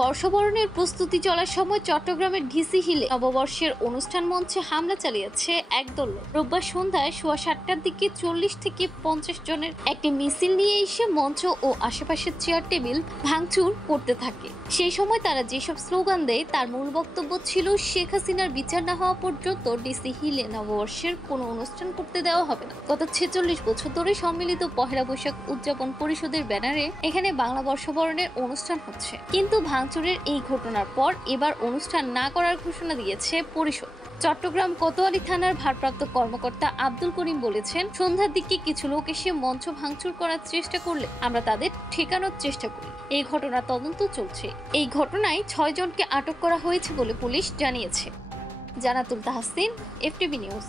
বর্ষবরণের প্রস্তুতি চলার সময় চট্টগ্রামের ডিসি হিলে নববর্ষের অনুষ্ঠান মঞ্চে হামলা চালিয়েছে একদল লোক। রোববার সন্ধ্যায় 7:15টার দিকে 40 থেকে 50 জনের একটি মিছিল নিয়ে এসে মঞ্চ ও আশেপাশের চেয়ার টেবিল ভাঙচুর করতে থাকে। সেই সময় তারা যেসব স্লোগান দেয় তার মূল বক্তব্য ছিল, শেখ হাসিনার বিচার না হওয়া পর্যন্ত ডিসি হিলে নববর্ষের কোনো অনুষ্ঠান করতে দেওয়া হবে না। গত 46 বছর ধরে সম্মিলিত পহেলা বৈশাখ উদযাপন পরিষদের ব্যানারে এখানে বাংলা বর্ষবরণের অনুষ্ঠান হচ্ছে, কিন্তু ভাঙচুরের এই ঘটনার পর এবার অনুষ্ঠান না করার ঘোষণা দিয়েছে পরিষদ। চট্টগ্রাম কোতোয়ালি থানার ভারপ্রাপ্ত কর্মকর্তা আব্দুল করিম বলেছেন, সন্ধ্যার দিকে কিছু লোক এসে মঞ্চ ভাঙচুর করার চেষ্টা করলে আমরা তাদের ঠেকানোর চেষ্টা করি। এই ঘটনা তদন্ত চলছে। এই ঘটনায় 6 জনকে আটক করা হয়েছে বলে পুলিশ জানিয়েছে। Jannatul Tahsin, FTV news.